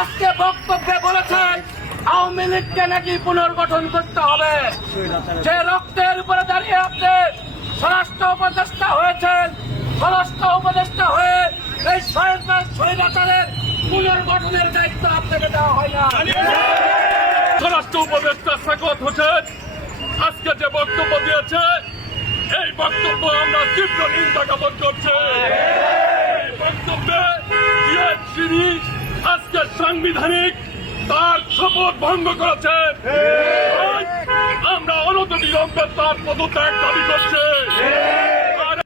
আজকে বক্তব্যে বলেছেন আওয়ামী লীগকে নাকি পুনর্গঠন করতে হবে। যে রক্তের উপরে দাঁড়িয়ে আপনি স্বরাষ্ট্র উপদেষ্টা হয়েছেন, স্বরাষ্ট্র উপদেষ্টা হয়ে এই স্বৈরাচারের পুনর্গঠনের দায়িত্ব আপনাকে দেওয়া হয় না। স্বরাষ্ট্র উপদেষ্টা সাকত হোসেন আজকে যে বক্তব্য দিয়েছে, এই বক্তব্য আমরা তীব্র নিন্দা জ্ঞাপন করছি। এই বক্তব্যে টিএমসি আজকে সাংবিধানিক তার শপথ ভঙ্গ করেছে। আমরা অনতিবিলম্বে তার পদত্যাগ দাবি করছি।